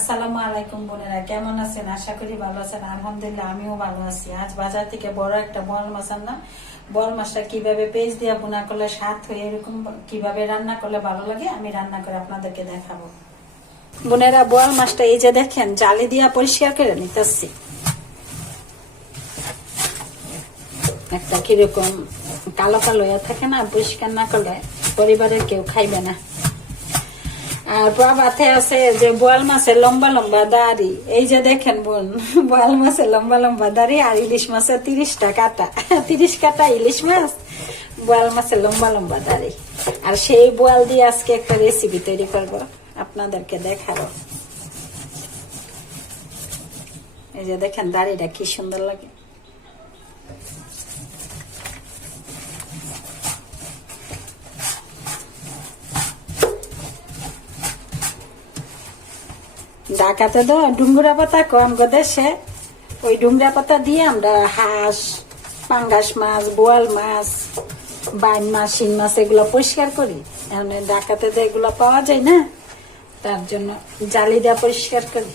আসসালামু আলাইকুম বোনেরা, কেমন আছেন? আশা করি ভালো আছেন। আলহামদুলিল্লাহ আমিও ভালো আছি। আজ বাজার থেকে বড় একটা বোয়াল মাছ আনলাম। বোয়াল মাছটা কিভাবে পেঁয়াজ দিয়ে ভুনা করলে স্বাদ হয়ে এরকম কিভাবে রান্না করলে ভালো লাগে আমি রান্না করে আপনাদেরকে দেখাবো। বোনেরা, বোয়াল মাছটা এই যে দেখেন জালি দিয়া পরিষ্কার করে নিতেছি। একটা কিরকম কালো কালো থাকে না, পরিষ্কার না করলে পরিবারের কেউ খাইবে না। আর প্রভাতে আছে যে বোয়াল মাছের লম্বা লম্বা দাড়ি, এই যে দেখেন বোন, বোয়াল মাছের লম্বা লম্বা দাড়ি আর ইলিশ মাছের 30টা কাটা, 30 কাটা ইলিশ মাছ, বোয়াল মাছের লম্বা লম্বা দাড়ি। আর সেই বোয়াল দিয়ে আজকে একটা রেসিপি তৈরি করব, আপনাদেরকে দেখাবো। এই যে দেখেন দাড়িটা কি সুন্দর লাগে। ঢাকাতে তো ডুঙ্গুরা পাতা কম দেশে, ওই ডুঙ্গুরা পাতা দিয়ে আমরা হাঁস, পাঙ্গাস মাছ, বোয়াল মাছ, বাইন মাছ, শিং মাছ এগুলো পরিষ্কার করি। এখন ঢাকাতে তো এগুলো পাওয়া যায় না, তার জন্য জালি দিয়ে পরিষ্কার করি।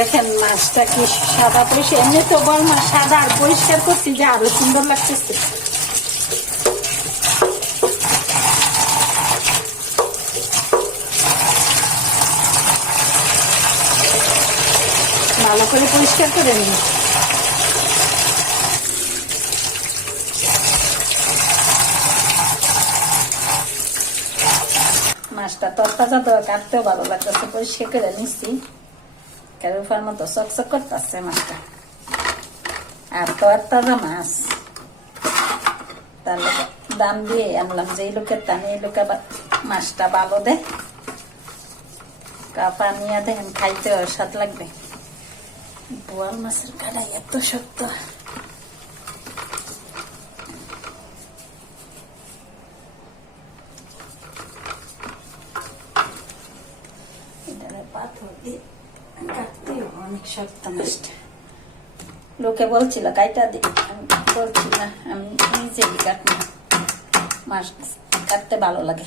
দেখেন মাছটা কি সাদা পরিষ্কার, এমনি তো বড় মাছ সাদা, আর পরিষ্কার করছি যে আরো সুন্দর লাগতেছে। ভালো করে পরিষ্কার করে নিন। মাছটা তরতাজা তো কাটতেও ভালো লাগতেছে, পরিষ্কার করে নিচ্ছি। কারুফার মতো চকচক করতেছে মাছটা, আর তরতাজা মাছ। তাহলে দাম দিয়ে আনলাম, যে এই লোকের দাম এই লোকে মাছটা ভালো দেয়। পানিয়া দেখেন খাইতে স্বাদ লাগবে। বোয়াল মাছের কাটাই এত শক্ত, পাথর দিয়ে কাটতে অনেক শক্ত মাছটা। লোকে বলছিল কাইটা দি, আমি বলছি না, আমি নিজে কাটবো। মাছ কাটতে ভালো লাগে,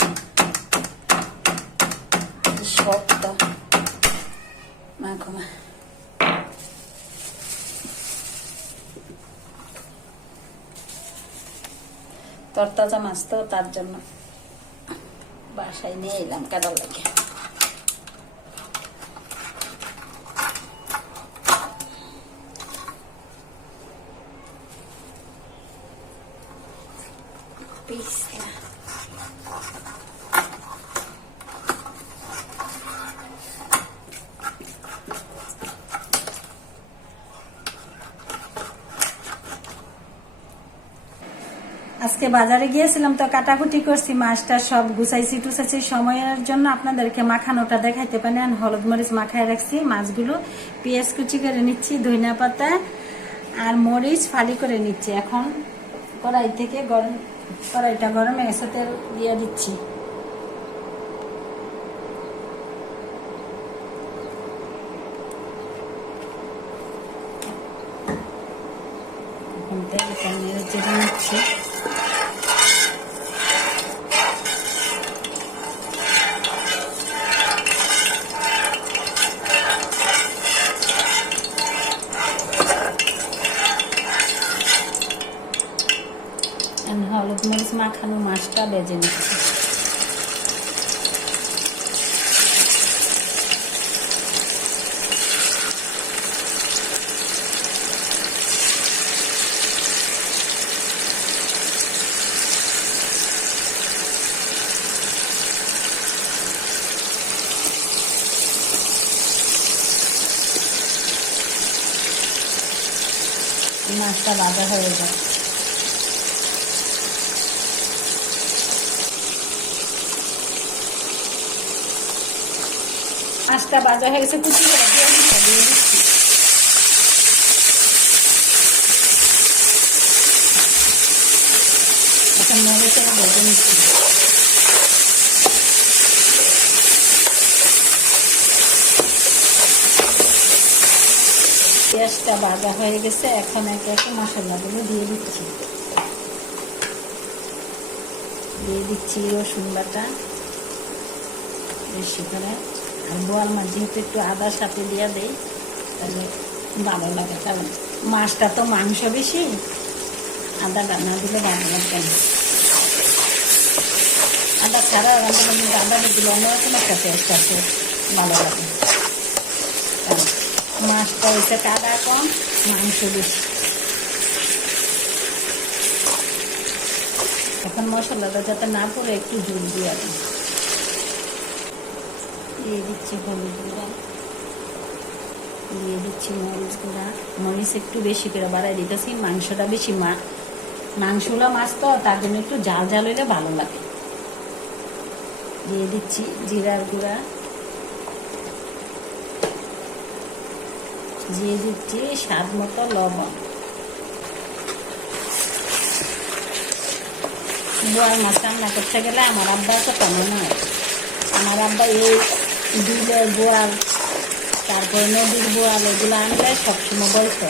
শক্ত মাখো। তরতাজা মাছ তো, তার জন্য বাসায় নিয়ে এলাম কাটার লাগে। আজকে বাজারে গিয়েছিলাম তো কাটাকুটি করছি, মাছটা সব গুছাইছি টুছাইছি। সময়ের জন্য আপনাদেরকে মাখানোটা দেখাইতে পারেন। হলুদ মরিচ মাখায় রাখছি মাছগুলো, পেঁয়াজ কুচি করে নিচ্ছি, ধনিয়া পাতা আর মরিচ ফালি করে নিচ্ছি। এখন কড়াই থেকে কড়াইটা গরমে গেছে, তেল দিয়ে দিচ্ছি। এখন তেলটা নেড়ে চেড়ে নিচ্ছি। হলুদ মরিচ মাখানো মাছটা ভেজে নিচ্ছি। মাছটা ভাজা হয়ে যায়। মাছটা ভাজা হয়ে গেছে, কুচি করে দিয়ে দিচ্ছি। এখন মরিচে ভেজে নিচ্ছি। পেঁয়াজটা ভাজা হয়ে গেছে, এখন একে একে মশলাগুলো দিয়ে দিচ্ছি। দিয়ে দিচ্ছি রসুন বাটা বেশি করে। আর বোয়াল মাছ যেহেতু একটু আদার সাথে দিয়ে দেই তাহলে ভালো লাগে, কারণ মাছটা তো মাংস বেশি, আদাটা না দিলে ভালো লাগবে না। আদা ছাড়া রান্না কিন্তু আদাটা দিলে অন্যরকম একটা টেস্ট আছে, ভালো লাগে। মাছটা হয়েছে আদা কম, মাংস বেশি। এখন মশলাটা যাতে না পড়ে একটু ঝোল দিয়ে দিই। দিয়ে দিচ্ছি হলুদ গুঁড়া, দিয়ে দিচ্ছি মরিচ গুঁড়া। মরিচ একটু বেশি করে বাড়াই দিতেছি, মাংসটা বেশি মাংসগুলো মাছ তো তার জন্য একটু ঝাল ঝাল হইলে ভালো লাগে। দিয়ে দিচ্ছি জিরার গুঁড়া, দিয়ে দিচ্ছি স্বাদ মতো লবণ। বোয়াল মাছ রান্না করতে গেলে আমার আব্বার কথা মনে হয়। আমার আব্বা এই বিলের বোয়াল, তারপরে নদীর বোয়াল, এগুলো আনলে সবসময় বলতো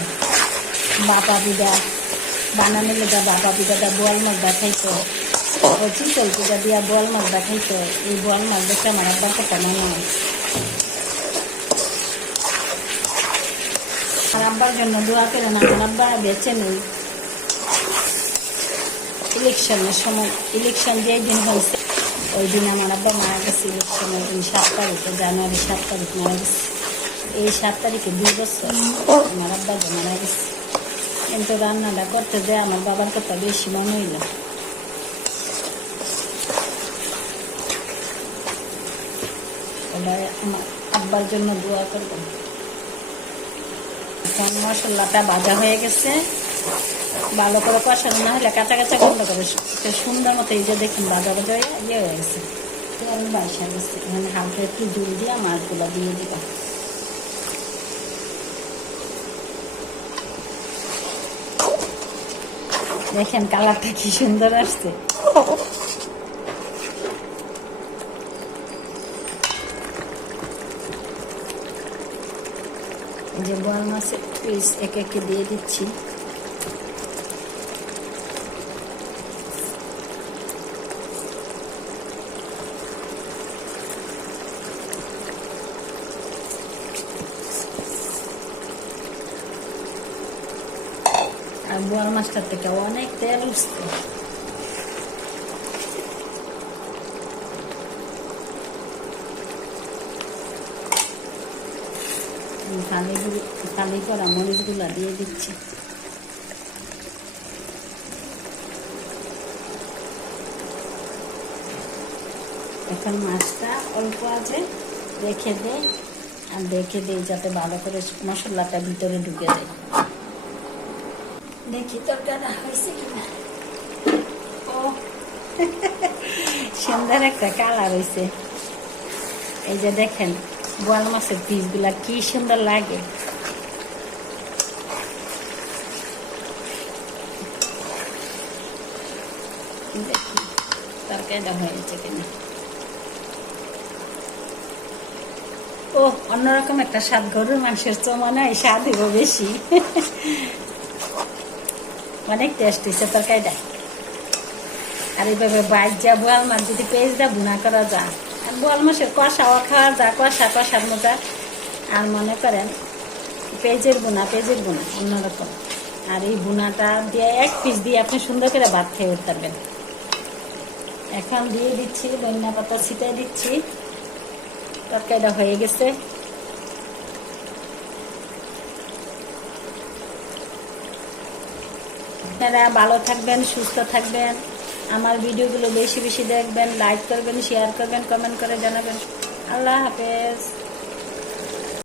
বাপা পিঠা বানানো লেগে, বাপা পিঠাটা বোয়াল মাছ দেখাইতো, ও চিতল পিঠা দিয়া বোয়াল মাছ দেখাইতো। এই বোয়াল মাছ দেখে আমার আব্বার কথা মনে হয়। আমার আব্বার জন্য দোয়া করে না, আমার আব্বা বেঁচে নেই। ইলেকশনের সময়, ইলেকশন যেই দিন হয়েছে ওই দিন আমার আব্বা মারা গেছে। ইলেকশনের দিন 7 তারিখে, জানুয়ারি 7 তারিখ মারা গেছে। এই 7 তারিখে 2 বছর আমার আব্বা মারা গেছে। কিন্তু রান্নাটা করতে যায় আমার বাবার কথা বেশি মনে হইল। ওটা আমার আব্বার জন্য দোয়া করবেন। মশলাটা ভাজা হয়ে গেছে, ভালো করে কষানো না হলে কাঁচা কাঁচা গন্ধ করে সুন্দর মতো। এই যে দেখুন ভাজা ভাজা ইয়ে হয়ে গেছে, আমি বাসা গেছে। এখানে হালকা একটু জল দিয়ে মাছগুলো দিয়ে দিবা। দেখেন কালারটা কি সুন্দর আসছে। এই যে বোয়াল মাছের পিস একে একে দিয়ে দিচ্ছি। আর বোয়াল মাছটার থেকে অনেক তেল উঠছে। খালি করা মরিচগুলা দিয়ে দিচ্ছি। এখন মাছটা অল্প আছে রেখে দেয়, আর রেখে দেই যাতে ভালো করে মশলাটা ভিতরে ঢুকে যায়। দেখি তরকারিটা হয়েছে কিনা। ও সুন্দর একটা কালার হয়েছে। এই যে দেখেন বোয়াল মাছের পিসগুলা কি সুন্দর লাগে। দেখি তরকারিটা হয়েছে কিনা। ও অন্যরকম একটা স্বাদ, গরুর মাংসের তো মনে হয় স্বাদ হইব বেশি। অনেক টেস্ট হয়েছে তরকারিটা। আর এইভাবে বাইজা বোয়াল মাছ যদি পেঁয়াজটা ভুনা করা যায়, আর বোয়াল মাছের কষাও খাওয়া যায়, কষার মজা। আর মনে করেন পেঁয়াজের বোনা অন্যরকম। আর এই বোনাটা দিয়ে এক পিস দিয়ে আপনি সুন্দর করে ভাত খেয়ে উঠতে পারবেন। এখন দিয়ে দিচ্ছি ধনিয়া পাতা, ছিটাই দিচ্ছি। তরকারিটা হয়ে গেছে। আপনারা ভালো থাকবেন, সুস্থ থাকবেন। আমার ভিডিওগুলো বেশি বেশি দেখবেন, লাইক করবেন, শেয়ার করবেন, কমেন্ট করে জানাবেন। আল্লাহ হাফেজ।